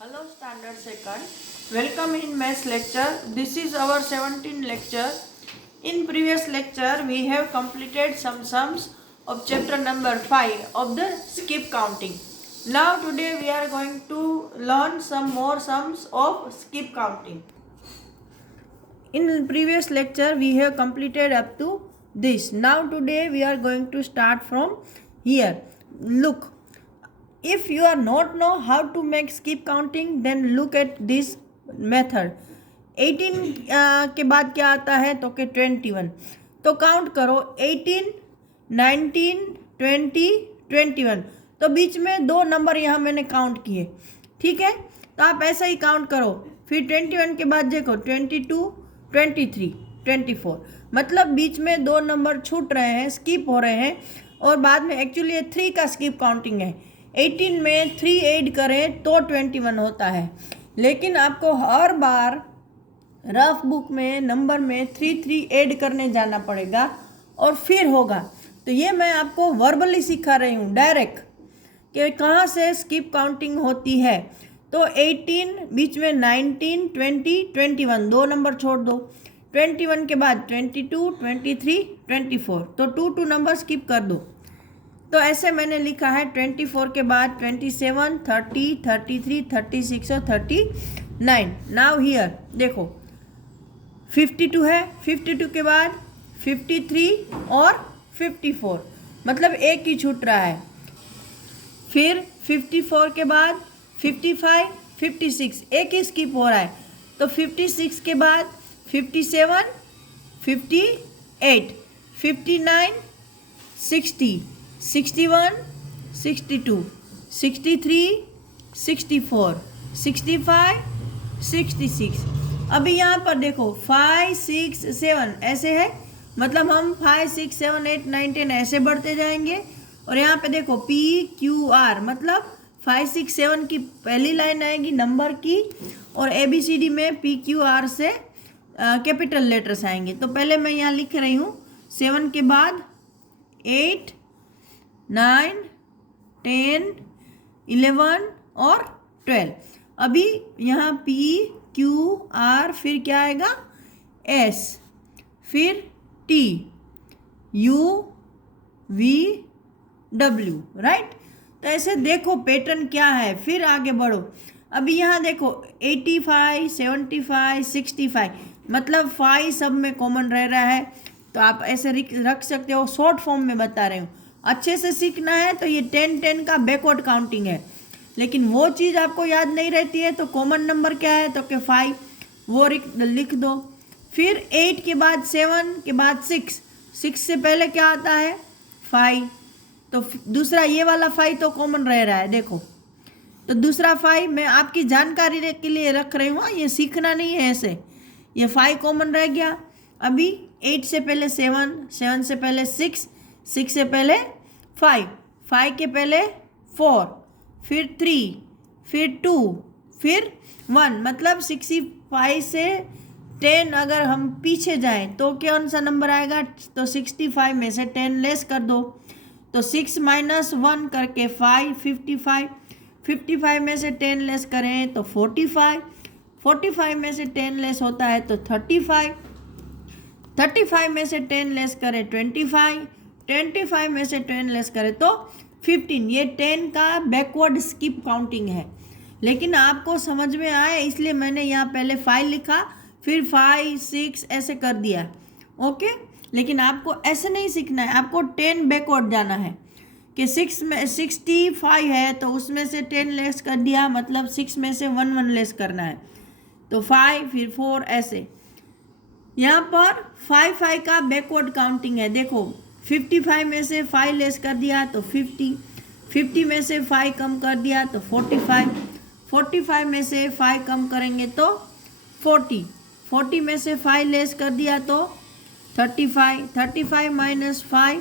Hello Standard Second. Welcome in maths lecture. This is our 17th lecture. In previous lecture we have completed some sums of chapter number 5 of the skip counting. Now today we are going to learn some more sums of skip counting. In previous lecture we have completed up to this. Now today we are going to start from here. Look, if you are not know how to make skip counting, then look at this method. 18 के बाद क्या आता है तो कि 21. तो count करो 18, 19, 20, 21. तो बीच में दो नंबर यहाँ मैंने काउंट किए, ठीक है. तो आप ऐसा ही काउंट करो. फिर 21 के बाद देखो 22, 23, 24. मतलब बीच में दो नंबर छूट रहे हैं, स्किप हो रहे हैं. और बाद में एक्चुअली ये 3 का स्किप काउंटिंग है. 18 में 3 ऐड करें तो 21 होता है. लेकिन आपको हर बार रफ बुक में नंबर में 3 ऐड करने जाना पड़ेगा और फिर होगा. तो ये मैं आपको वर्बली सिखा रही हूँ डायरेक्ट कि कहाँ से स्किप काउंटिंग होती है. तो 18 बीच में 19, 20, 21 दो नंबर छोड़ दो. 21 के बाद 22, 23, 24 तो 2 नंबर स्किप कर दो. तो ऐसे मैंने लिखा है 24 के बाद 27, 30, 33, 36 और 39. नाउ हियर देखो 52 है. 52 के बाद 53 और 54 मतलब एक ही छूट रहा है. फिर 54 के बाद 55, 56 एक ही स्किप हो रहा है. तो 56 के बाद 57, 58, 59, 60, 61, 62, 63, 64, 65, 66. अभी यहाँ पर देखो 5, 6, 7 ऐसे है. मतलब हम 5, 6, 7, 8, 9, 10 ऐसे बढ़ते जाएंगे. और यहाँ पे देखो PQR मतलब 5, 6, 7 की पहली लाइन आएगी नंबर की. और ABCD में PQR से कैपिटल लेटर्स आएंगे. तो पहले मैं यहाँ लिख रही हूँ 7 के बाद 8, 9, 10, 11 और 12. अभी यहाँ PQR फिर क्या आएगा S फिर T UVW राइट. तो ऐसे देखो पैटर्न क्या है. फिर आगे बढ़ो. अभी यहाँ देखो 85, 75, 65 मतलब 5 सब में कॉमन रह रहा है. तो आप ऐसे रख सकते हो. शॉर्ट फॉर्म में बता रहे हूँ. अच्छे से सीखना है तो ये 10 का बैकवर्ड काउंटिंग है. लेकिन वो चीज़ आपको याद नहीं रहती है तो कॉमन नंबर क्या है तो कि 5 वो लिख दो. फिर 8 के बाद 7 के बाद 6 से पहले क्या आता है 5. तो दूसरा ये वाला 5 तो कॉमन रह रहा है देखो. तो दूसरा 5 मैं आपकी जानकारी के लिए रख रही हूँ, ये सीखना नहीं है ऐसे. ये 5 कॉमन रह गया. अभी 8 से पहले 7, 7 से पहले 6, 6 से पहले 5, 5 के पहले 4 फिर 3 फिर 2 फिर 1 मतलब 65 से 10 अगर हम पीछे जाएं तो कौन सा नंबर आएगा तो 65 में से 10 लेस कर दो. तो 6 - 1 करके 5, 55. 55 में से 10 लेस करें तो 45. 45 में से 10 लेस होता है तो 35. 35 में से 10 लेस करें 25. 25 में से 10 लेस करें तो 15. ये 10 का बैकवर्ड स्किप काउंटिंग है. लेकिन आपको समझ में आए इसलिए मैंने यहाँ पहले 5 लिखा फिर 5, 6 ऐसे कर दिया. ओके. लेकिन आपको ऐसे नहीं सीखना है. आपको 10 बैकवर्ड जाना है कि 6 में 65 है तो उसमें से 10 लेस कर दिया मतलब 6 में से 1 लेस करना है. तो 5 फिर 4 ऐसे. यहाँ पर 5 का बैकवर्ड काउंटिंग है. देखो 55 में से 5 लेस कर दिया तो 50. 50 में से 5 कम कर दिया तो 45. 45 में से 5 कम करेंगे तो 40. 40 में से 5 लेस कर दिया तो 35. 35 - 5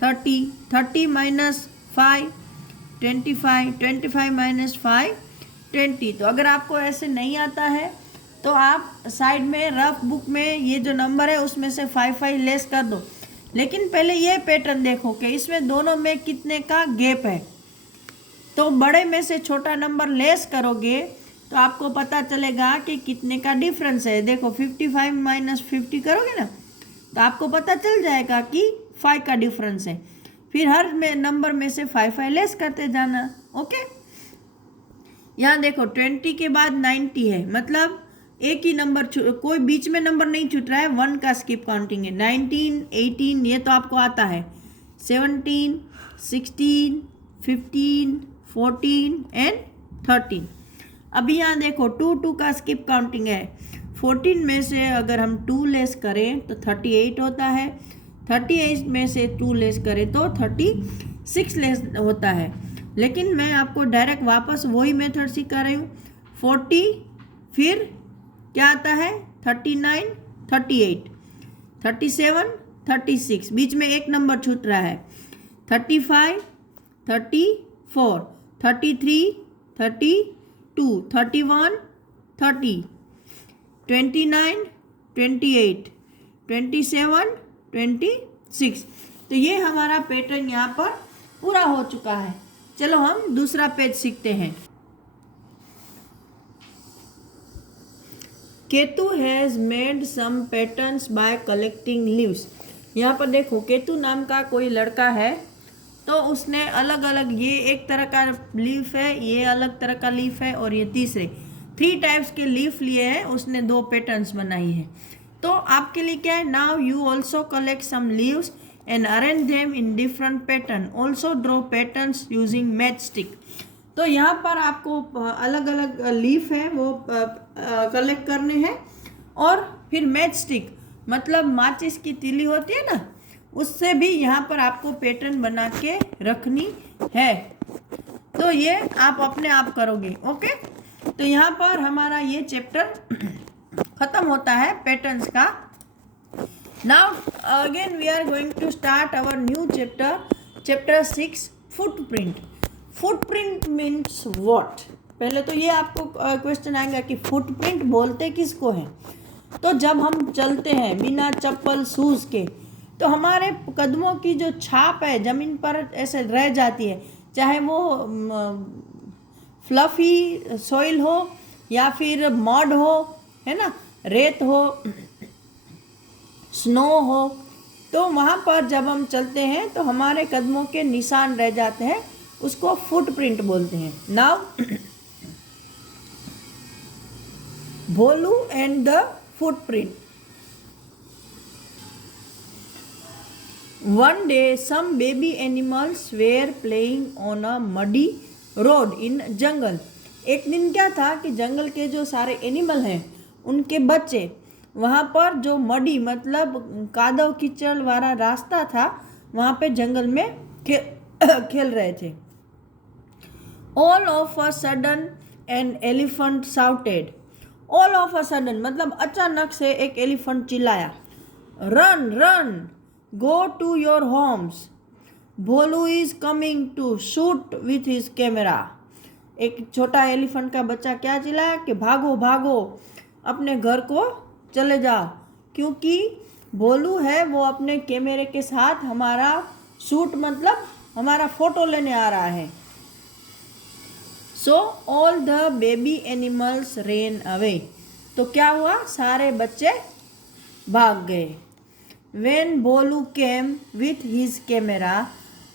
30. 30 - 5 25. 25 - 5 20. तो अगर आपको ऐसे नहीं आता है तो आप साइड में रफ बुक में ये जो नंबर है उसमें से 5 लेस कर दो. लेकिन पहले ये पैटर्न देखो कि इसमें दोनों में कितने का गैप है. तो बड़े में से छोटा नंबर लेस करोगे तो आपको पता चलेगा कि कितने का डिफरेंस है। देखो 55 माइनस 50 करोगे ना तो आपको पता चल जाएगा कि 5 का डिफरेंस है। फिर हर में नंबर में से 5 लेस करते जाना। ओके, यहाँ देखो 20 के बाद 90 है, मतलब एक ही नंबर कोई बीच में नंबर नहीं छूट रहा है, 1 का स्किप काउंटिंग है। 19, 18 ये तो आपको आता है, 17, 16, 15, 14 एंड 13। अभी यहाँ देखो 2 का स्किप काउंटिंग है। 14 में से अगर हम 2 लेस करें तो 38 होता है, 38 में से 2 लेस करें तो 36 लेस होता है। लेकिन मैं आपको डायरेक्ट वापस वही मेथड सिखा रही हूँ। 40 फिर क्या आता है 39, 38, 37, 36, बीच में एक नंबर छूट रहा है, 35, 34, 33, 32, 31, 30, 29, 28, 27, 26। तो ये हमारा पैटर्न यहाँ पर पूरा हो चुका है। चलो हम दूसरा पेज सीखते हैं। Ketu has made some patterns by collecting leaves. यहाँ पर देखो केतु नाम का कोई लड़का है, तो उसने अलग अलग, ये एक तरह का लीफ है, ये अलग तरह का लीफ है, और ये तीसरे 3 टाइप्स के लीफ लिए हैं, उसने 2 पैटर्न्स बनाई है। तो आपके लिए क्या है, now you also collect some leaves and arrange them in different pattern, also draw patterns using matchstick. तो यहाँ पर आपको अलग अलग लीफ है वो कलेक्ट करने हैं, और फिर मैच स्टिक मतलब माचिस की तीली होती है ना, उससे भी यहाँ पर आपको पैटर्न बना के रखनी है। तो ये आप अपने आप करोगे। ओके, तो यहाँ पर हमारा ये चैप्टर खत्म होता है पैटर्न्स का। Now again we are going to start our new chapter, chapter 6 footprint. Footprint means what? पहले तो ये आपको क्वेश्चन आएगा कि फुटप्रिंट बोलते किसको है। तो जब हम चलते हैं बिना चप्पल शूज़ के, तो हमारे कदमों की जो छाप है ज़मीन पर ऐसे रह जाती है, चाहे वो फ्लफी सॉइल हो या फिर मड हो, है ना, रेत हो, स्नो हो, तो वहाँ पर जब हम चलते हैं तो हमारे कदमों के निशान रह जाते हैं, उसको फुटप्रिंट बोलते हैं। Now Bholu and the footprint. One day, some baby animals were playing on a muddy road in jungle. एक दिन क्या था कि जंगल के जो सारे एनिमल हैं उनके बच्चे वहाँ पर जो मडी मतलब कादव कीचड़ वाला रास्ता था, वहाँ पे जंगल में खेल रहे थे। All of a sudden an elephant shouted. All of a sudden मतलब अचानक से एक एलिफेंट चिल्लाया, Run, run! Go to your homes. Bholu is coming to shoot with his camera. एक छोटा एलिफेंट का बच्चा क्या चिल्लाया कि भागो भागो, अपने घर को चले जाओ, क्योंकि भोलू है वो अपने कैमरे के साथ हमारा शूट मतलब हमारा फोटो लेने आ रहा है। So all the baby animals ran away. तो क्या हुआ, सारे बच्चे भाग गए। When Bolu came with his camera,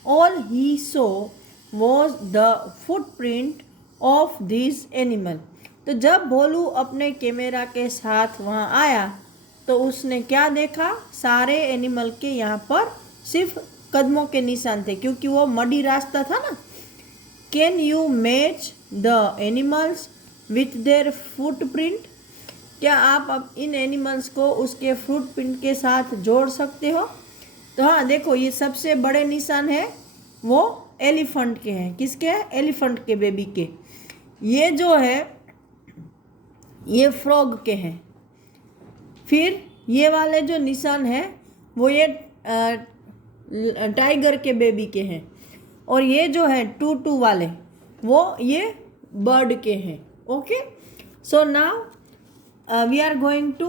all he saw was the footprint of this animal. तो जब भोलू अपने कैमरा के साथ वहाँ आया तो उसने क्या देखा, सारे एनिमल के यहाँ पर सिर्फ कदमों के निशान थे, क्योंकि वो मडी रास्ता था ना। Can you match the animals with their footprint? क्या आप अब इन एनिमल्स को उसके फुटप्रिंट के साथ जोड़ सकते हो? तो हाँ देखो, ये सबसे बड़े निशान है वो एलिफेंट के हैं। किसके हैं? एलिफेंट के बेबी के। ये जो है ये फ्रॉग के हैं। फिर ये वाले जो निशान है वो ये टाइगर के बेबी के हैं, और ये जो है 2 वाले वो ये बर्ड के हैं। Okay, so now we are going to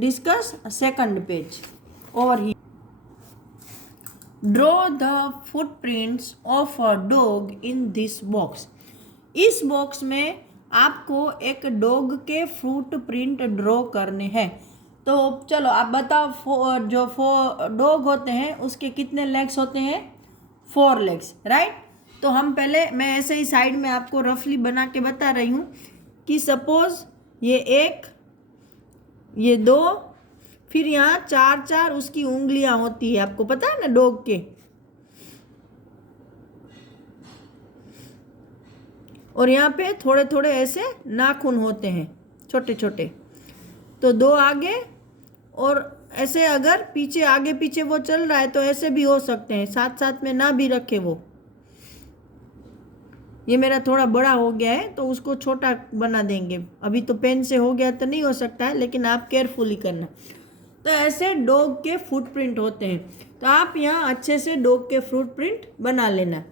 discuss second page over here. Draw the footprints of a dog in this box. इस बॉक्स में आपको एक डॉग के फुट प्रिंट ड्रॉ करने हैं। तो चलो आप बताओ, जो डॉग होते हैं उसके कितने लेग्स होते हैं? 4 लेग्स, राइट। तो हम पहले, मैं ऐसे ही साइड में आपको रफली बना के बता रही हूँ कि सपोज ये 1, ये 2, फिर यहाँ 4 उसकी उंगलियां होती है, आपको पता है ना डॉग के। और यहाँ पे थोड़े थोड़े ऐसे नाखून होते हैं, छोटे छोटे। तो 2 आगे, और ऐसे अगर पीछे आगे पीछे वो चल रहा है तो ऐसे भी हो सकते हैं, साथ साथ में ना भी रखे वो। ये मेरा थोड़ा बड़ा हो गया है तो उसको छोटा बना देंगे। अभी तो पेन से हो गया तो नहीं हो सकता है, लेकिन आप केयरफुली करना। तो ऐसे डॉग के फुटप्रिंट होते हैं। तो आप यहाँ अच्छे से डॉग के फुटप्रिंट बना लेना,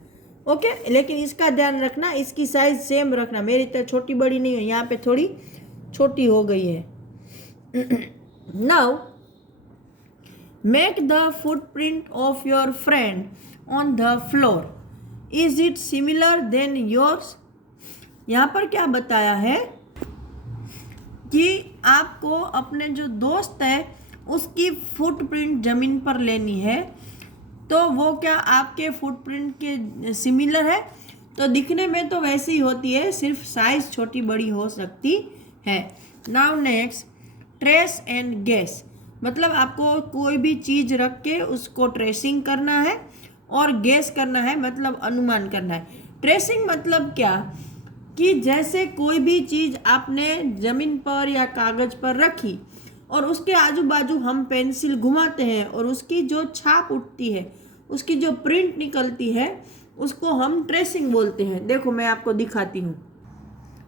ओके। लेकिन इसका ध्यान रखना, इसकी साइज सेम रखना। मेरी तरह छोटी बड़ी नहीं है, यहाँ पे थोड़ी छोटी हो गई है। Now make the footprint of your friend on the floor. Is it similar then yours? यहाँ पर क्या बताया है कि आपको अपने जो दोस्त है उसकी फुटप्रिंट जमीन पर लेनी है। तो वो क्या आपके फुटप्रिंट के सिमिलर है? तो दिखने में तो वैसी ही होती है, सिर्फ साइज छोटी बड़ी हो सकती है। Now next, trace and guess. मतलब आपको कोई भी चीज़ रख के उसको ट्रेसिंग करना है, और गेस करना है मतलब अनुमान करना है। ट्रेसिंग मतलब क्या कि जैसे कोई भी चीज़ आपने ज़मीन पर या कागज़ पर रखी और उसके आजू बाजू हम पेंसिल घुमाते हैं और उसकी जो छाप उठती है, उसकी जो प्रिंट निकलती है, उसको हम ट्रेसिंग बोलते हैं। देखो मैं आपको दिखाती हूँ।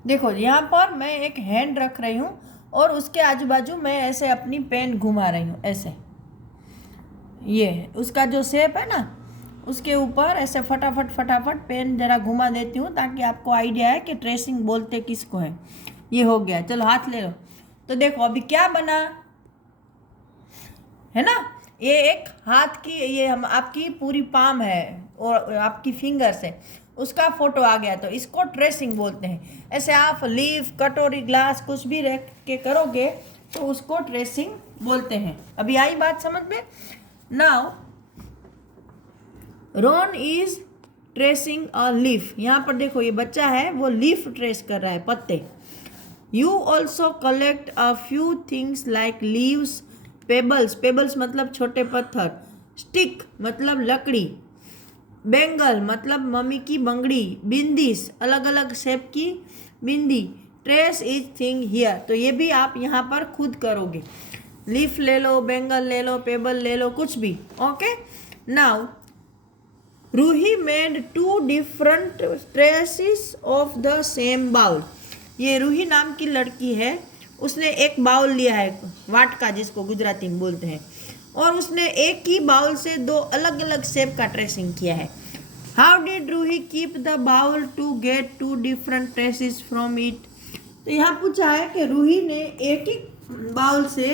देखो यहाँ पर मैं एक हैंड रख रही हूँ और उसके आजू बाजू मैं ऐसे अपनी पेन घुमा रही हूँ, ऐसे। ये उसका जो शेप है ना, उसके ऊपर ऐसे फटाफट पेन जरा घुमा देती हूँ ताकि आपको आइडिया है कि ट्रेसिंग बोलते किसको है। ये हो गया, चलो हाथ ले लो। तो देखो अभी क्या बना है ना, ये एक हाथ की, ये हम आपकी पूरी पाम है और आपकी फिंगर्स है, उसका फोटो आ गया, तो इसको ट्रेसिंग बोलते हैं। ऐसे आप लीफ, कटोरी, ग्लास कुछ भी रख के करोगे तो उसको ट्रेसिंग बोलते हैं। अभी आई बात समझ में? Now Ron is tracing a leaf. यहाँ पर देखो ये बच्चा है, वो लीफ ट्रेस कर रहा है, पत्ते। You also collect a few things like leaves, pebbles, pebbles मतलब छोटे पत्थर, स्टिक मतलब लकड़ी, बेंगल मतलब मम्मी की बंगड़ी, बिंदीस अलग अलग शेप की बिंदी, ट्रेस इज थिंग हियर। तो ये भी आप यहाँ पर खुद करोगे। लीफ ले लो, बेंगल ले लो, पेबल ले लो, कुछ भी, okay. Now Ruhi made 2 different traces of the same bowl. ये रूही नाम की लड़की है, उसने एक बाउल लिया है, वाटका जिसको गुजराती में बोलते हैं, और उसने एक ही बाउल से 2 अलग अलग शेप का ट्रेसिंग किया है। How did Ruhi keep the bowl to get 2 different traces from it? तो यहाँ पूछा है कि रूही ने एक ही बाउल से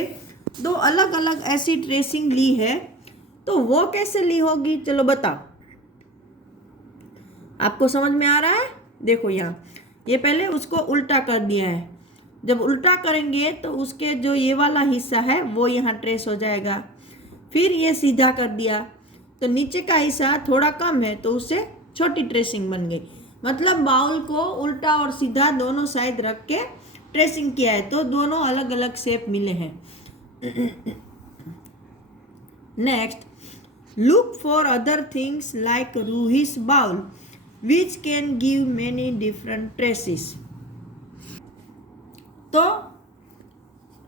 2 अलग अलग ऐसी ट्रेसिंग ली है, तो वो कैसे ली होगी? चलो बताओ, आपको समझ में आ रहा है? देखो यहाँ ये पहले उसको उल्टा कर दिया है। जब उल्टा करेंगे तो उसके जो ये वाला हिस्सा है वो यहाँ ट्रेस हो जाएगा। फिर ये सीधा कर दिया तो नीचे का हिस्सा थोड़ा कम है तो उससे छोटी ट्रेसिंग बन गई। मतलब बाउल को उल्टा और सीधा दोनों साइड रख के ट्रेसिंग किया है, तो दोनों अलग अलग शेप मिले हैं। Next, look for other things like रूही's bowl which can give many different traces। तो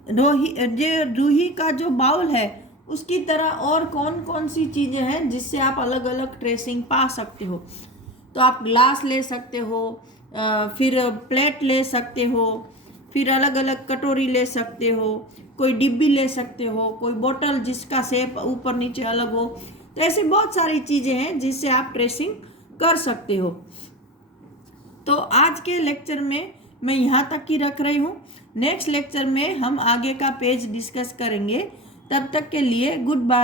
रूही का जो बाउल है उसकी तरह और कौन कौन सी चीज़ें हैं जिससे आप अलग अलग ट्रेसिंग पा सकते हो? तो आप ग्लास ले सकते हो, फिर प्लेट ले सकते हो, फिर अलग अलग कटोरी ले सकते हो, कोई डिब्बी ले सकते हो, कोई बोतल जिसका शेप ऊपर नीचे अलग हो। तो ऐसी बहुत सारी चीज़ें हैं जिससे आप ट्रेसिंग कर सकते हो। तो आज के लेक्चर में मैं यहाँ तक ही रख रही हूँ। नेक्स्ट लेक्चर में हम आगे का पेज डिस्कस करेंगे। तब तक के लिए गुड बाय।